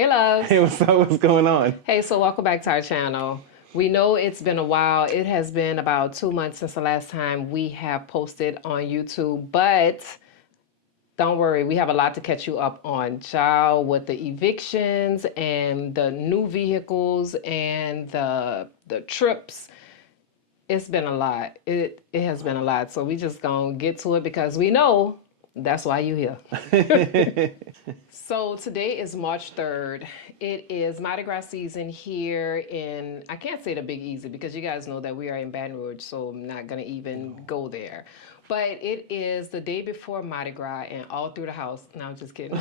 Hey, loves. Hey, what's up? What's going on? Hey, so welcome back to our channel. We know it's been a while. It has been about 2 months since the last time we have posted on YouTube, but don't worry, we have a lot to catch you up on, child, with the evictions and the new vehicles and the trips. It's been a lot. It has been a lot. So we just gonna get to it because we know that's why you here. So today is March 3rd. It is Mardi Gras season here in, I can't say the Big Easy because you guys know that we are in Baton Rouge, so I'm not gonna even go there. But it is the day before Mardi Gras and all through the house. No, I'm just kidding.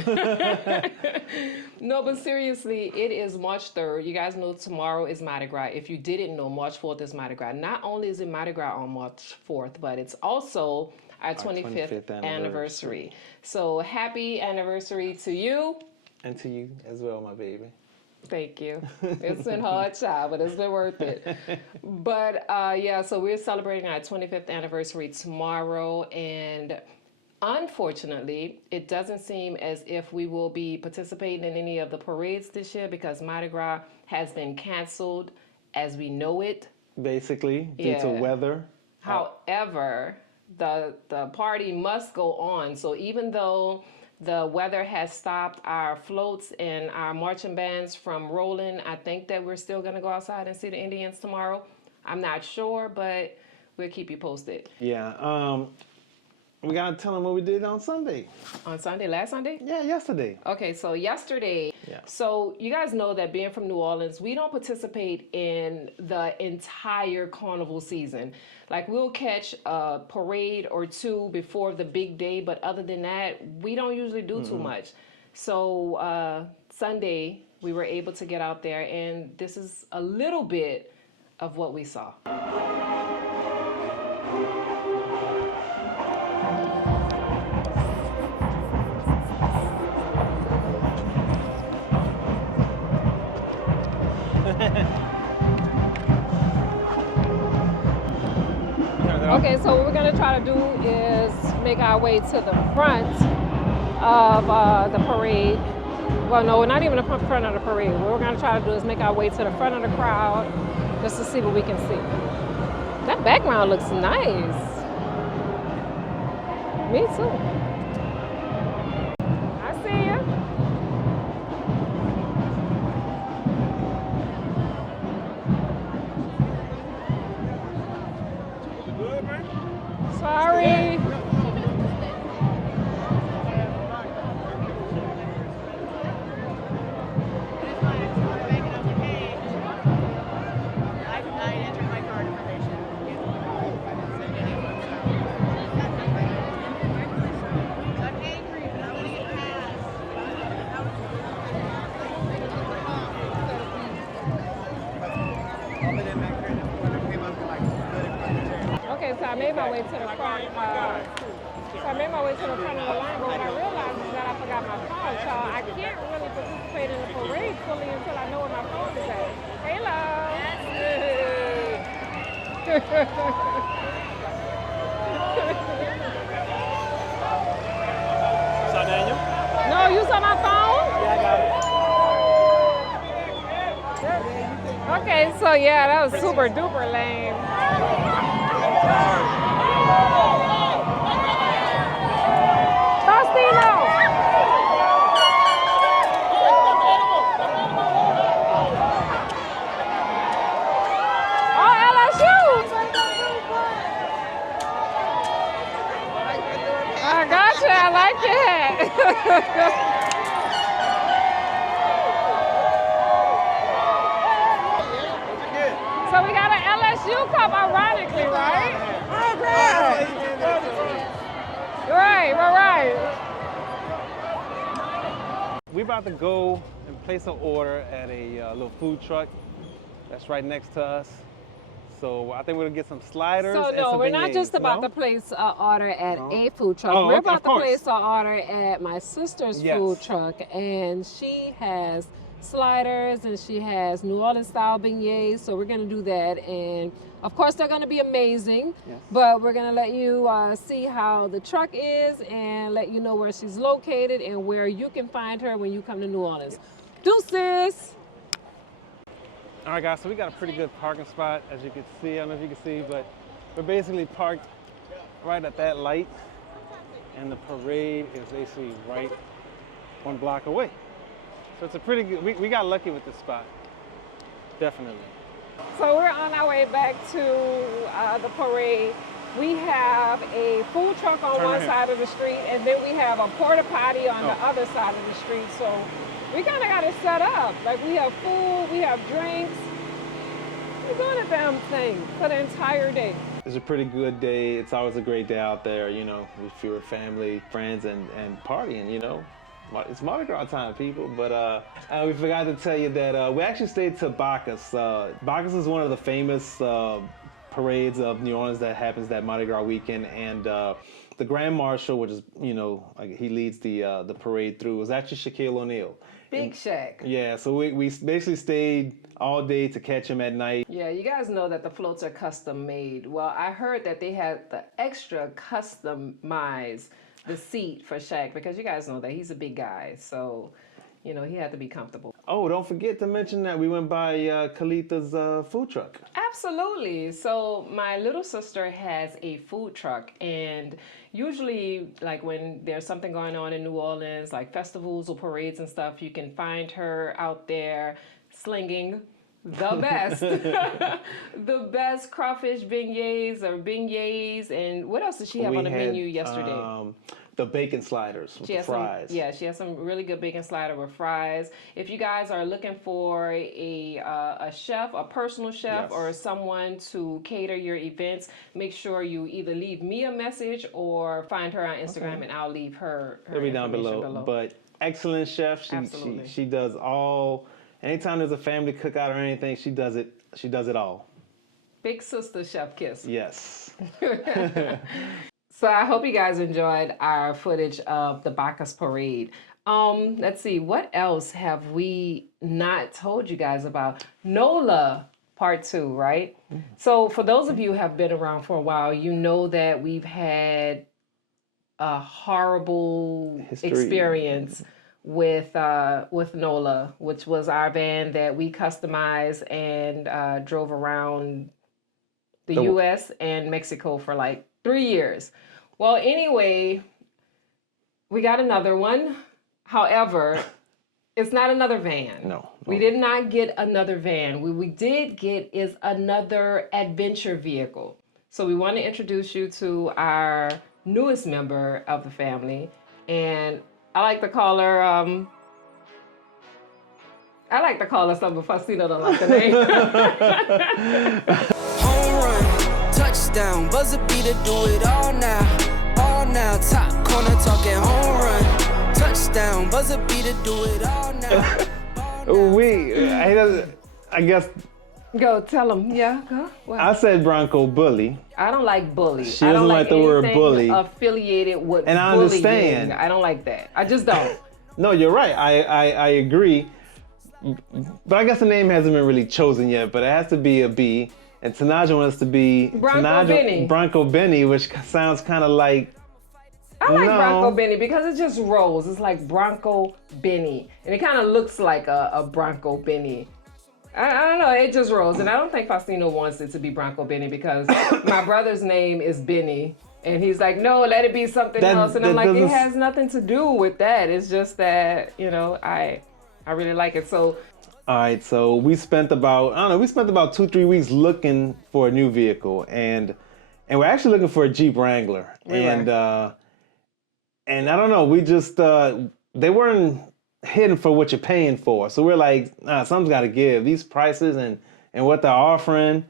No, but seriously, it is March 3rd. You guys know tomorrow is Mardi Gras. If you didn't know, March 4th is Mardi Gras. Not only is it Mardi Gras on March 4th, but it's also our 25th anniversary. So happy anniversary to you. And to you as well, my baby. Thank you. It's been hard, child, but it's been worth it. But yeah, so we're celebrating our 25th anniversary tomorrow, and unfortunately, it doesn't seem as if we will be participating in any of the parades this year because Mardi Gras has been canceled as we know it. Basically, due to weather. However, the party must go on. So even though the weather has stopped our floats and our marching bands from rolling, I think that we're still going to go outside and see the Indians tomorrow. I'm not sure, but we'll keep you posted. Yeah, we got to tell them what we did on Sunday. On Sunday? Last Sunday? Yeah, yesterday. Okay, so yesterday, so you guys know that being from New Orleans, we don't participate in the entire carnival season. Like, we'll catch a parade or two before the big day, but other than that, we don't usually do too much. So Sunday, we were able to get out there, and this is a little bit of what we saw. Okay, so what we're going to try to do is make our way to the front of the parade. Well, no, we're not even in the front of the parade. What we're going to try to do is make our way to the front of the crowd just to see what we can see. That background looks nice. Me too. I see you. Sorry. Okay, so I made my way to the front. So I made my way to the front of the line, but what I realized is that I forgot my phone. So I can't really participate in the parade fully until I know where my phone is at. Hey, love. Saw Daniel? No, you saw my phone? Yeah, I got it. Okay, so yeah, that was super duper lame. Tino! Oh, LSU! I got you, I like your hat. So we got an LSU cup, ironically, right? Right. We're about to go and place an order at a little food truck that's right next to us. So I think we're gonna get some sliders. So and no, some we're not beignets. just about to place an order at a food truck. Oh, we're okay, about to place an order at my sister's food truck, and she has sliders and she has New Orleans style beignets. So we're gonna do that, and of course they're gonna be amazing. Yes. But we're gonna let you see how the truck is and let you know where she's located and where you can find her when you come to New Orleans. Deuces. All right, guys, so we got a pretty good parking spot, as you can see. I don't know if you can see, but we're basically parked right at that light, and the parade is basically right 1 block away. So it's a pretty good, we got lucky with this spot, definitely. So we're on our way back to the parade. We have a food truck on one side of the street, and then we have a porta potty on the other side of the street. So we kind of got it set up. Like, we have food, we have drinks. We're doing a damn thing for the entire day. It's a pretty good day. It's always a great day out there, you know, if you're family, friends, and partying, you know. It's Mardi Gras time, people, but we forgot to tell you that we actually stayed to Bacchus. Bacchus is one of the famous parades of New Orleans that happens that Mardi Gras weekend, and the Grand Marshal, which is, you know, like, he leads the parade through, was actually Shaquille O'Neal. Big Shaq. Yeah, so we basically stayed all day to catch him at night. Yeah, you guys know that the floats are custom made. Well, I heard that they had the extra customized the seat for Shaq, because you guys know that he's a big guy, so you know he had to be comfortable. Oh, don't forget to mention that we went by Kalitha's food truck. Absolutely. So my little sister has a food truck, and usually, like, when there's something going on in New Orleans, like festivals or parades and stuff, you can find her out there slinging the best the best crawfish beignets, and what else did she have on the menu yesterday? The bacon sliders with the fries. She has some really good bacon slider with fries. If you guys are looking for a chef, a personal chef, Yes, or someone to cater your events, make sure you either leave me a message or find her on Instagram, and I'll leave her It'll be down below. But excellent chef. She does all. Anytime there's a family cookout or anything, she does it. She does it all. Big sister chef kiss. Yes. So I hope you guys enjoyed our footage of the Bacchus parade. Let's see, what else have we not told you guys about? NOLA Part 2, right? Mm-hmm. So for those of you who have been around for a while, you know that we've had a horrible experience with NOLA, which was our van that we customized and drove around the U.S. and Mexico for like 3 years. Well, anyway, we got another one. However, it's not another van. No. We did not get another van. What we did get is another adventure vehicle. So we want to introduce you to our newest member of the family. And I like to call her, something Faustino don't like the name. Home run, touchdown, buzzer beater, do it all now, top corner talking home run, touchdown, buzzer beater, do it all now. I guess. Go, tell him. Yeah, go. What? I said Bronco bully. I don't like bully. She doesn't like the word bully. Affiliated with and I bullying. understand. I don't like that. I just don't. No, you're right. I agree. But I guess the name hasn't been really chosen yet, but it has to be a B. And Tenaj wants to be Bronco Benny, which sounds kind of like. I like Bronco Benny because it just rolls. It's like Bronco Benny. And it kind of looks like a Bronco Benny. I don't know, it just rolls. And I don't think Faustino wants it to be Bronco Benny because my brother's name is Benny. And he's like, no, let it be something else. And I'm like, it has nothing to do with that. It's just that, you know, I really like it. So. All right, so we spent about 2-3 weeks looking for a new vehicle. And we're actually looking for a Jeep Wrangler. And I don't know, we just, they weren't hitting for what you're paying for. So we're like, something's got to give. These prices and what they're offering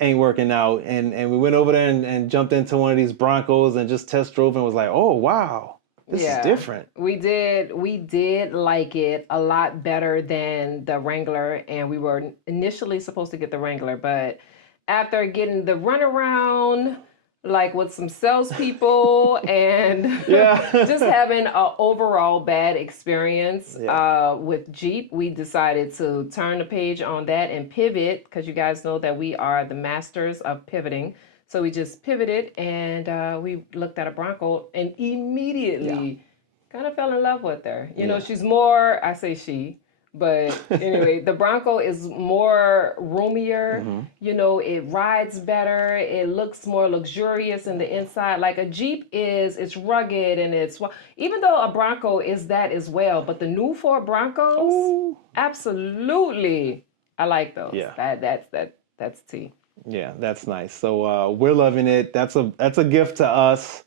ain't working out. And we went over there and jumped into one of these Broncos and just test drove and was like, oh, wow, this is different. We did like it a lot better than the Wrangler. And we were initially supposed to get the Wrangler. But after getting the runaround, like with some salespeople and just having an overall bad experience with Jeep, we decided to turn the page on that and pivot, because you guys know that we are the masters of pivoting. So we just pivoted and we looked at a Bronco and immediately kind of fell in love with her. You know, she's more, I say she, But anyway, the Bronco is more roomier. It rides better. It looks more luxurious in the inside. Like a Jeep it's rugged and even though a Bronco is that as well. But the new Ford Broncos, absolutely, I like those. Yeah. That's T. Yeah, that's nice. So we're loving it. That's a gift to us.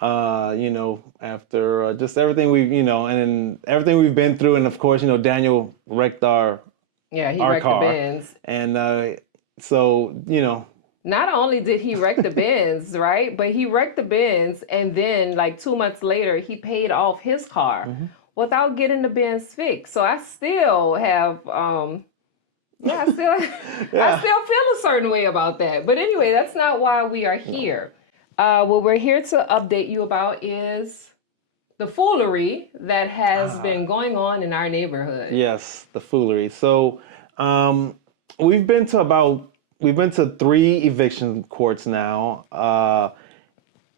After just everything and everything we've been through, and of course, Daniel wrecked he our wrecked car, the Benz. And not only did he wreck the Benz, right? But he wrecked the Benz, and then like 2 months later, he paid off his car without getting the Benz fixed. So I still have, I still feel a certain way about that. But anyway, that's not why we are here. What we're here to update you about is the foolery that has been going on in our neighborhood. Yes, the foolery. So we've been to 3 eviction courts now,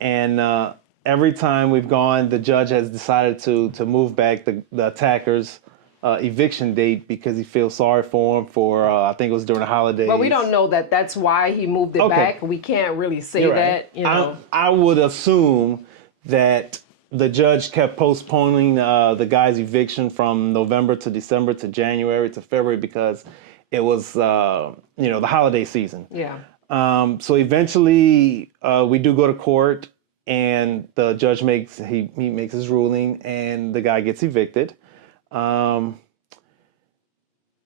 and every time we've gone, the judge has decided to move back the attacker's eviction date because he feels sorry for him for I think it was during the holidays. Well, we don't know that that's why he moved it back. We can't really say You're that. right. I would assume that the judge kept postponing the guy's eviction from November to December to January to February because it was the holiday season. Yeah. So eventually we do go to court, and the judge makes his ruling, and the guy gets evicted.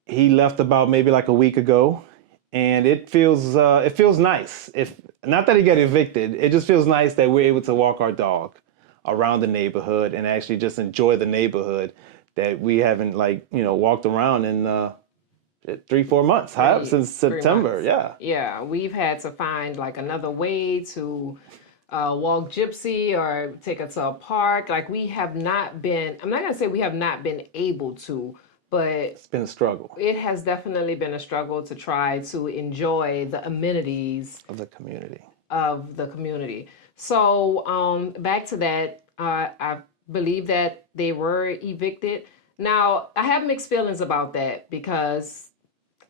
He left about maybe like a week ago, and it feels nice. If not that he got evicted, it just feels nice that we're able to walk our dog around the neighborhood and actually just enjoy the neighborhood that we haven't walked around in 3-4 months, since September. Yeah, we've had to find like another way to walk Gypsy or take her to a park. Like we have not been, I'm not going to say we have not been able to, but it's been a struggle. It has definitely been a struggle to try to enjoy the amenities of the community. So back to that, I believe that they were evicted. Now, I have mixed feelings about that because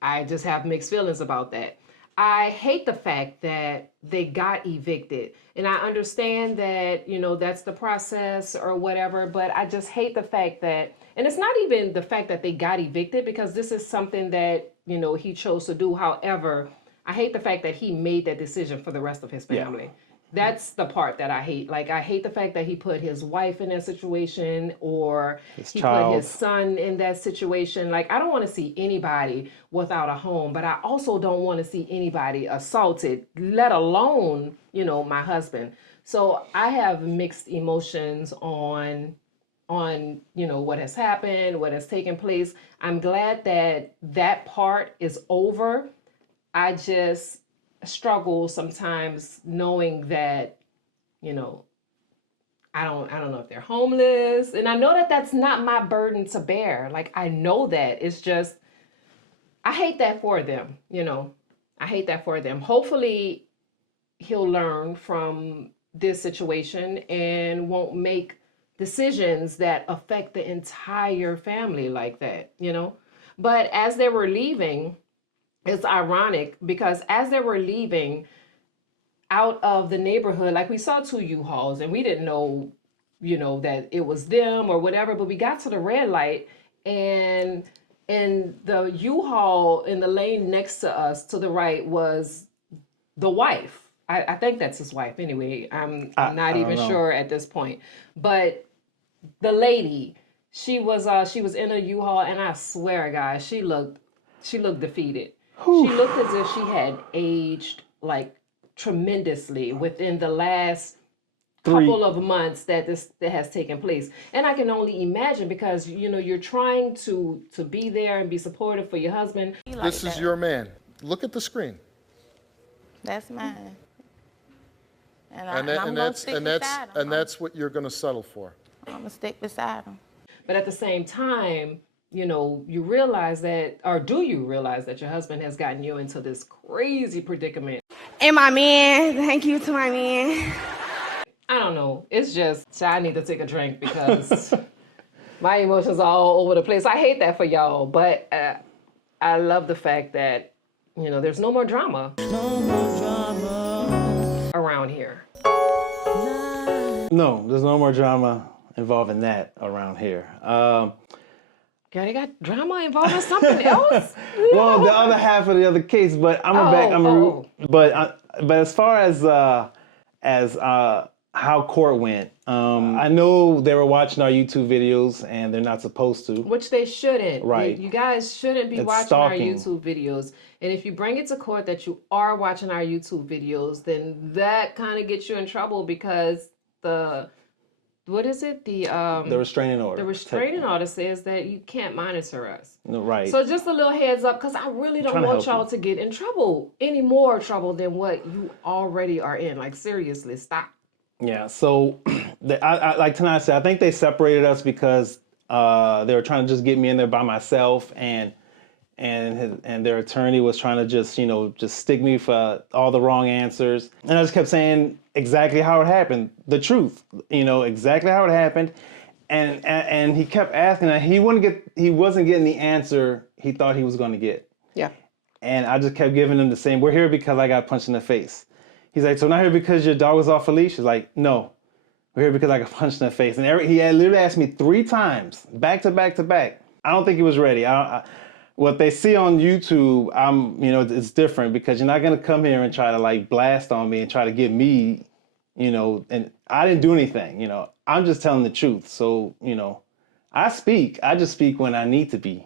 I just have mixed feelings about that. I hate the fact that they got evicted. And I understand that, that's the process or whatever, but I just hate the fact that, and it's not even the fact that they got evicted because this is something that, he chose to do. However, I hate the fact that he made that decision for the rest of his family. Yeah. That's the part that I hate. Like, I hate the fact that he put his wife in that situation or put his son in that situation. Like, I don't want to see anybody without a home, but I also don't want to see anybody assaulted, let alone, my husband. So I have mixed emotions on what has happened, what has taken place. I'm glad that part is over. I just struggle sometimes knowing that, I don't know if they're homeless. And I know that that's not my burden to bear. Like, I know that. It's just, I hate that for them, I hate that for them. Hopefully he'll learn from this situation and won't make decisions that affect the entire family like that, But as they were leaving, it's ironic because as they were leaving out of the neighborhood, like we saw 2 U-Hauls and we didn't know, that it was them or whatever, but we got to the red light and the U-Haul in the lane next to us to the right was the wife. I think that's his wife anyway. I'm not even sure at this point. But the lady, she was in a U-Haul and I swear, guys, she looked defeated. Whew. She looked as if she had aged like tremendously within the last couple of months that has taken place. And I can only imagine because, you're trying to be there and be supportive for your husband. This is your man. Look at the screen. That's mine. And that's what you're going to settle for. I'm going to stick beside him. But at the same time, you realize that, or do you realize that your husband has gotten you into this crazy predicament? And my man, thank you to my man. I don't know. It's just, I need to take a drink because My emotions are all over the place. I hate that for y'all, but I love the fact that, there's no more drama. No more drama around here. No, there's no more drama involving that around here. Girl, they got drama involving something else? Well, the other half of the other case, but but as far as how court went, I know they were watching our YouTube videos and they're not supposed to. Which they shouldn't. Right. You guys shouldn't be It's watching stalking. our YouTube videos. And if you bring it to court that you are watching our YouTube videos, then that kind of gets you in trouble because the restraining order. The restraining order says that you can't monitor us. No, right. So just a little heads up, because I really don't want y'all to get in trouble, any more trouble than what you already are in. Like, seriously, stop. Yeah, so like Tenaj said, I think they separated us because they were trying to just get me in there by myself, and their attorney was trying to just stick me for all the wrong answers. And I just kept saying exactly how it happened, the truth, exactly how it happened. And he kept asking, and he wasn't getting the answer he thought he was going to get. Yeah. And I just kept giving him the same, we're here because I got punched in the face. He's like, so not here because your dog was off a leash? He's like, no, we're here because I got punched in the face. And he had literally asked me 3 times, back to back to back. I don't think he was ready. What they see on YouTube, it's different because you're not going to come here and try to like blast on me and try to get me, and I didn't do anything, I'm just telling the truth. So, I just speak when I need to be.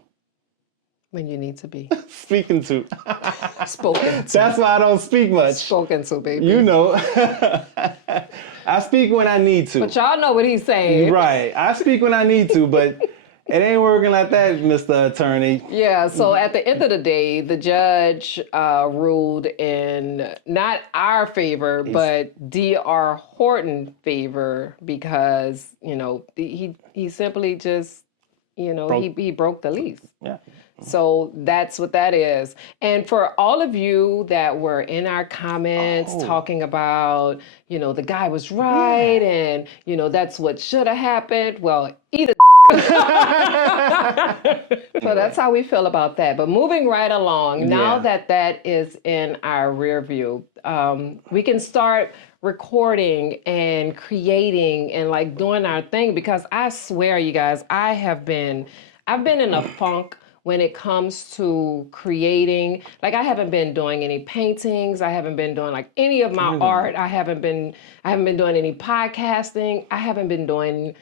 When you need to be. Speaking to. Spoken to. That's why I don't speak much. Spoken to, baby. I speak when I need to. But y'all know what he's saying. Right. I speak when I need to, but it ain't working like that, Mr. Attorney. Yeah, so at the end of the day, the judge ruled in not our favor, but D.R. Horton's favor because, he simply just, he broke the lease. Yeah. So that's what that is. And for all of you that were in our comments talking about, the guy was right and, that's what should have happened. Well, either. So that's how we feel about that. But moving right along, now that is in our rear view, we can start recording and creating and like doing our thing because I swear, you guys, I've been in a funk when it comes to creating. Like I haven't been doing any paintings. I haven't been doing like any of my art. I haven't been doing any podcasting. I haven't been doing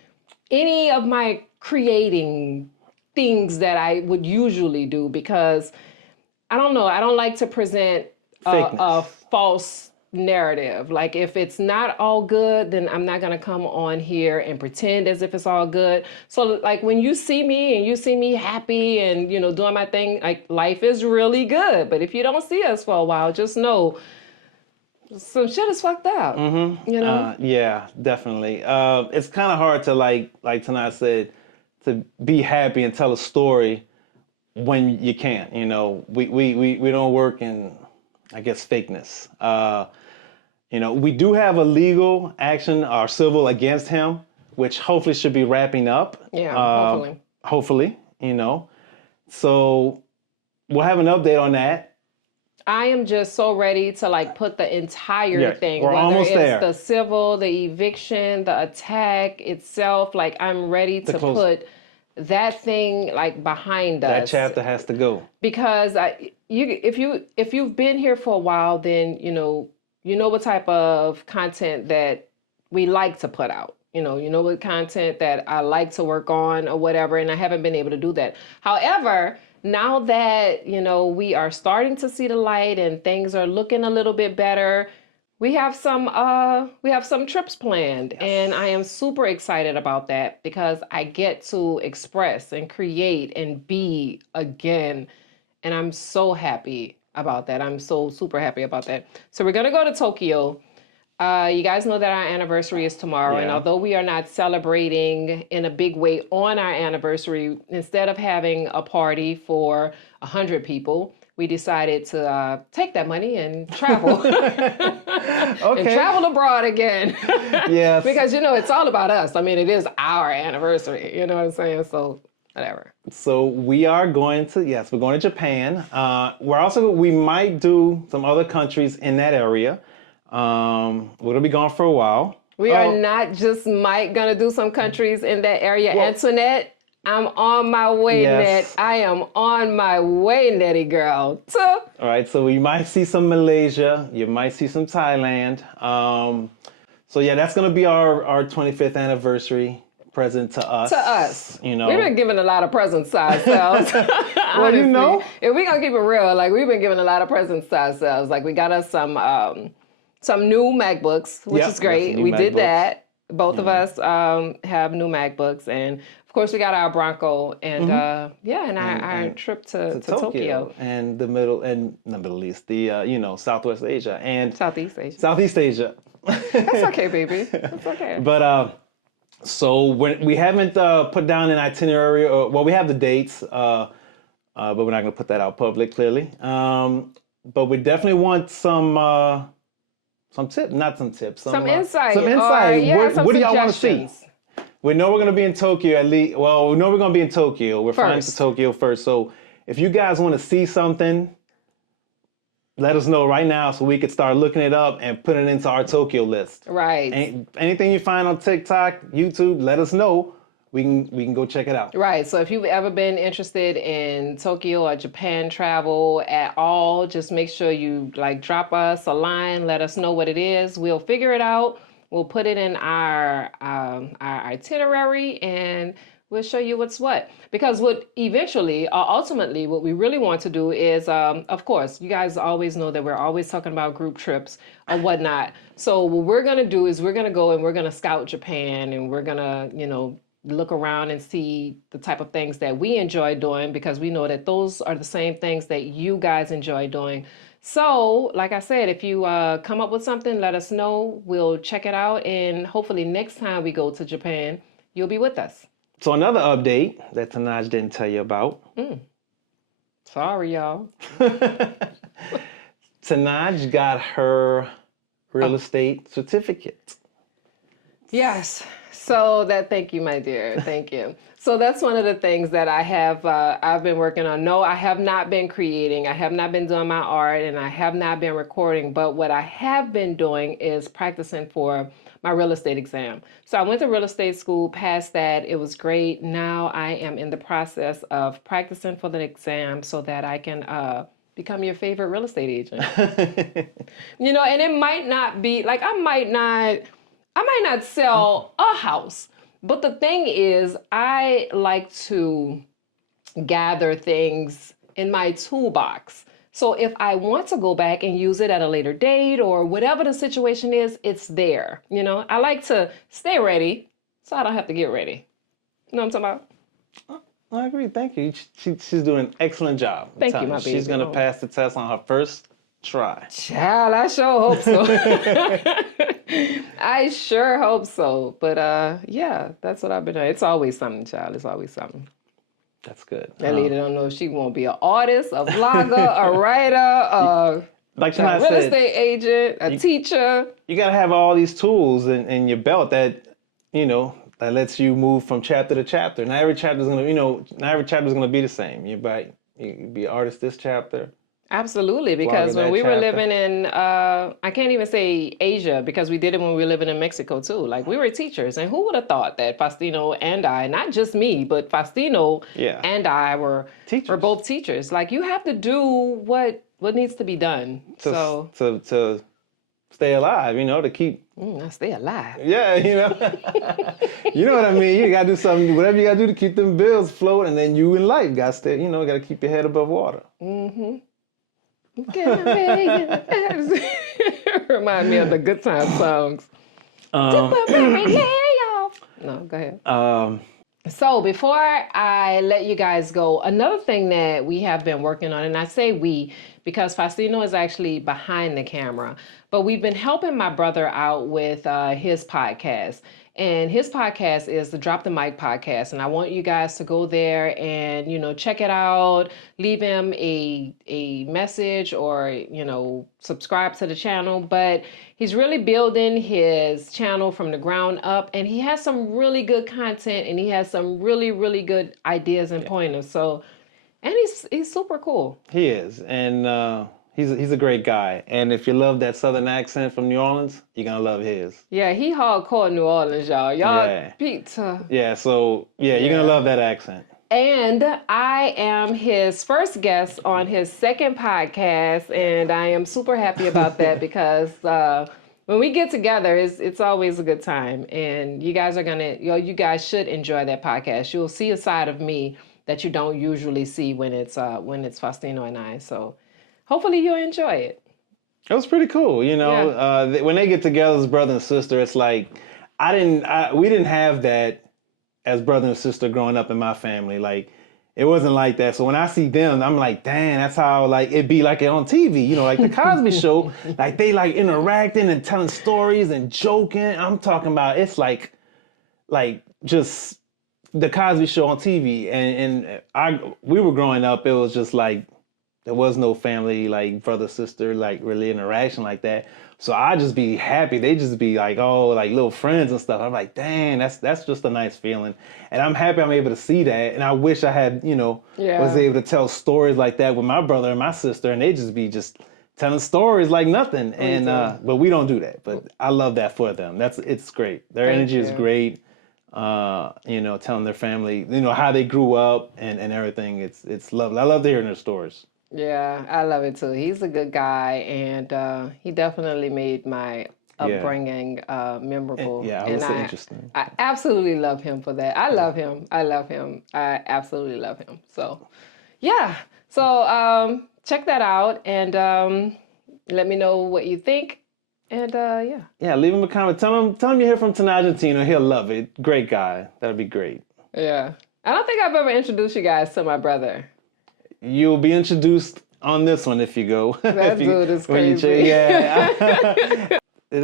any of my creating things that I would usually do because I don't know. I don't like to present a false narrative. Like if it's not all good, then I'm not going to come on here and pretend as if it's all good. So like when you see me and you see me happy and, doing my thing, like life is really good. But if you don't see us for a while, just know some shit is fucked up. Mm-hmm. Yeah, definitely. It's kind of hard to like Tenaj said, to be happy and tell a story when you can't. We don't work in, I guess, fakeness. We do have a legal action or civil against him, which hopefully should be wrapping up. Yeah, hopefully. So we'll have an update on that. I am just so ready to like put the entire thing, we're whether almost it's there. The civil, the eviction, the attack itself. Like I'm ready to put that thing like behind us. That chapter has to go because if you've been here for a while, then you know what type of content that we like to put out. You know what content that I like to work on or whatever, and I haven't been able to do that. However, now that, we are starting to see the light and things are looking a little bit better, we have some trips planned. Yes. And I am super excited about that because I get to express and create and be again. And I'm so happy about that. I'm so super happy about that. So we're going to go to Tokyo. You guys know that our anniversary is tomorrow, and although we are not celebrating in a big way on our anniversary, instead of having a party for 100 people, we decided to take that money and travel. Okay. And travel abroad again. Yes. Because, it's all about us. I mean, it is our anniversary. You know what I'm saying? So, whatever. So we are going to, we're going to Japan. We might do some other countries in that area. We're going to be gone for a while. We are not just gonna do some countries in that area. Well, Antoinette, I'm on my way, Net. I am on my way, Nettie girl. All right, so you might see some Malaysia. You might see some Thailand. That's going to be our 25th anniversary present to us. We've been giving a lot of presents to ourselves. Well, if we're gonna keep it real, like we've been giving a lot of presents to ourselves. Like we got us some new MacBooks, which is great. We did that. Both of us have new MacBooks, and of course we got our Bronco, and our trip to Tokyo and the Middle East, the Southwest Asia and Southeast Asia. That's okay, baby. That's okay. But so we haven't put down an itinerary, we have the dates, but we're not going to put that out public, clearly. But we definitely want some insight. Some insight. What do y'all want to see? We know we're going to be in Tokyo at least. Well, we know we're going to be in Tokyo. We're flying to Tokyo first. So if you guys want to see something, let us know right now so we could start looking it up and putting it into our Tokyo list. Right. Anything you find on TikTok, YouTube, let us know. We can go check it out. Right. So if you've ever been interested in Tokyo or Japan travel at all, just make sure you drop us a line. Let us know what it is. We'll figure it out. We'll put it in our itinerary, and we'll show you what's what. Because ultimately, what we really want to do is, of course, you guys always know that we're always talking about group trips or whatnot. So what we're going to do is we're going to go and we're going to scout Japan, and we're going to, look around and see the type of things that we enjoy doing, because we know that those are the same things that you guys enjoy doing. So, like I said, if you come up with something, let us know. We'll check it out, and hopefully next time we go to Japan, you'll be with us. So another update that Tenaj didn't tell you about. Sorry, y'all. Tenaj got her real estate certificate. Yes. So thank you, my dear. Thank you. So that's one of the things that I've been working on. No, I have not been creating. I have not been doing my art, and I have not been recording. But what I have been doing is practicing for my real estate exam. So I went to real estate school, passed that. It was great. Now I am in the process of practicing for the exam so that I can become your favorite real estate agent. And it might not be I might not sell a house, but the thing is, I like to gather things in my toolbox. So if I want to go back and use it at a later date or whatever the situation is, it's there. I like to stay ready so I don't have to get ready. You know what I'm talking about? I agree. Thank you. She's doing an excellent job. Thank you, my baby. She's going to pass the test on her first try. Child, I sure hope so. I sure hope so. But that's what I've been doing. It's always something, child. It's always something. That's good. That lady don't know if she won't be an artist, a vlogger, a writer, a real estate agent, a teacher. You got to have all these tools in your belt that lets you move from chapter to chapter. Not every chapter is going to be the same. You be an artist this chapter. Absolutely, because when we were living in, I can't even say Asia, because we did it when we were living in Mexico too. We were teachers, and who would have thought that Faustino and I, not just me, but Faustino and I were both teachers. You have to do what needs to be done. To stay alive, to keep. Stay alive. Yeah, you know what I mean. You gotta do something, whatever you gotta do to keep them bills afloat, and then you in life got to gotta keep your head above water. Mm-hmm. Remind me of the Good Time songs. No, go ahead. So before I let you guys go, another thing that we have been working on, and I say we because Faustino is actually behind the camera. But we've been helping my brother out with his podcast. And his podcast is the Drop the Mic podcast. And I want you guys to go there and, check it out, leave him a message or, subscribe to the channel. But he's really building his channel from the ground up. And he has some really good content and he has some really, really good ideas and pointers. So, and he's super cool. He is. And he's a great guy. And if you love that Southern accent from New Orleans, you're going to love his. Yeah, he hardcore New Orleans, y'all. Pizza. Yeah, so, you're going to love that accent. And I am his first guest on his second podcast, and I am super happy about that because when we get together, it's always a good time. And you guys you guys should enjoy that podcast. You'll see a side of me that you don't usually see when it's Faustino and I. So hopefully you'll enjoy it. It was pretty cool, when they get together as brother and sister, it's like we didn't have that as brother and sister growing up in my family. Like, it wasn't like that. So when I see them, I'm like, dang, that's how it be like it on TV. Like the Cosby Show, like they like interacting and telling stories and joking. I'm talking about it's like just the Cosby Show on TV. And we were growing up, it was just like there was no family, like brother, sister, like really interaction like that. So I just be happy. They just be like, oh, like little friends and stuff. I'm like, dang, that's just a nice feeling. And I'm happy I'm able to see that. And I wish I had, was able to tell stories like that with my brother and my sister. And they just be telling stories like nothing. And but we don't do that. But I love that for them. It's great. Their energy is great. Telling their family, how they grew up and everything. It's lovely. I love hearing their stories. Yeah, I love it too. He's a good guy, and he definitely made my upbringing memorable. Yeah, it was interesting. I absolutely love him for that. I love him. I absolutely love him. So, yeah. So check that out, and let me know what you think. And yeah, leave him a comment. Tell him you hear from Tenaj and Tino. He'll love it. Great guy. That'd be great. Yeah, I don't think I've ever introduced you guys to my brother. You'll be introduced on this one if you go. That dude is crazy.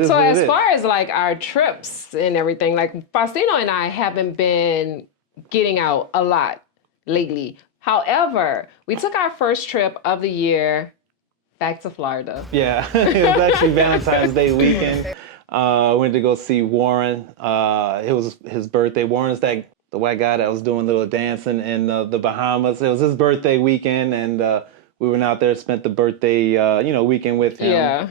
So as far as like our trips and everything, like Faustino and I haven't been getting out a lot lately. However, we took our first trip of the year back to Florida. Yeah, it was actually Valentine's Day weekend. Went to go see Warren. It was his birthday. Warren is the white guy that was doing a little dancing in the Bahamas. It was his birthday weekend, and we went out there, spent the birthday, weekend with him. Yeah.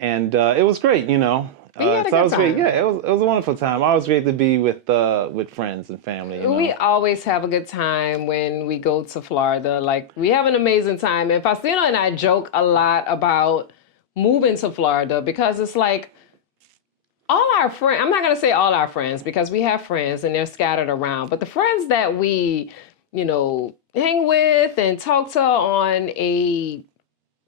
And it was great, We had a good time. Great. Yeah, it was a wonderful time. Always great to be with friends and family. We always have a good time when we go to Florida. Like, we have an amazing time. And Faustino and I joke a lot about moving to Florida because it's like, all our friends, I'm not going to say all our friends because we have friends and they're scattered around, but the friends that we, hang with and talk to on a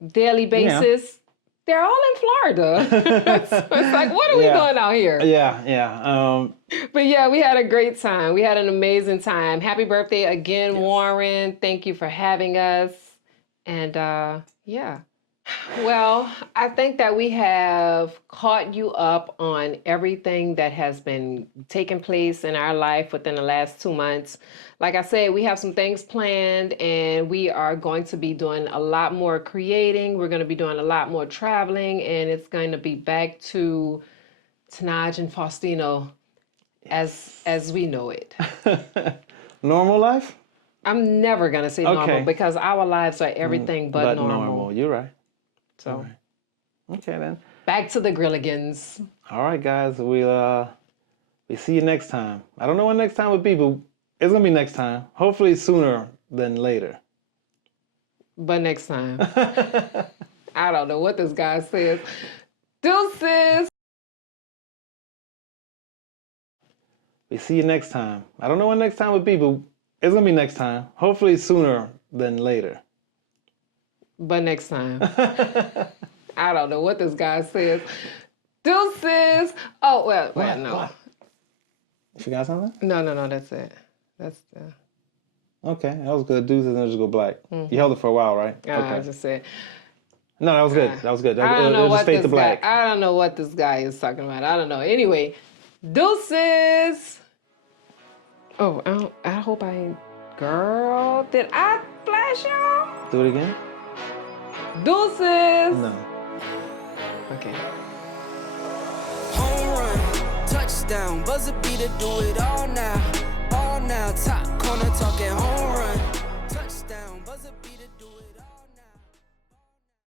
daily basis, they're all in Florida. So it's like, what are we doing out here? Yeah. But yeah, we had a great time. We had an amazing time. Happy birthday again, Warren. Thank you for having us. And yeah. Well, I think that we have caught you up on everything that has been taking place in our life within the last 2 months. Like I said, we have some things planned and we are going to be doing a lot more creating. We're going to be doing a lot more traveling, and it's going to be back to Tenaj and Faustino as we know it. Normal life? I'm never going to say normal because our lives are everything but normal. You're right. So, okay then. Back to the Grilligans. All right, guys. We see you next time. I don't know when next time would be, but it's gonna be next time. Hopefully sooner than later. But next time. I don't know what this guy says. Deuces. We see you next time. I don't know when next time would be, but it's gonna be next time. Hopefully sooner than later. But next time. I don't know what this guy says. Deuces. Oh, well, no. What? You forgot something? No, that's it. That's Okay, that was good. Deuces and just go black. Mm-hmm. You held it for a while, right? I just said No, that was good. That was good. I don't know It'll what just fade this to black. guy. I don't know what this guy is talking about. I don't know. Anyway, deuces. Oh, I hope I ain't. Girl, did I flash y'all? Do it again? Deuces. No. Okay. Home run, touchdown, buzzer beater, do it all now. All now, top corner talking home run.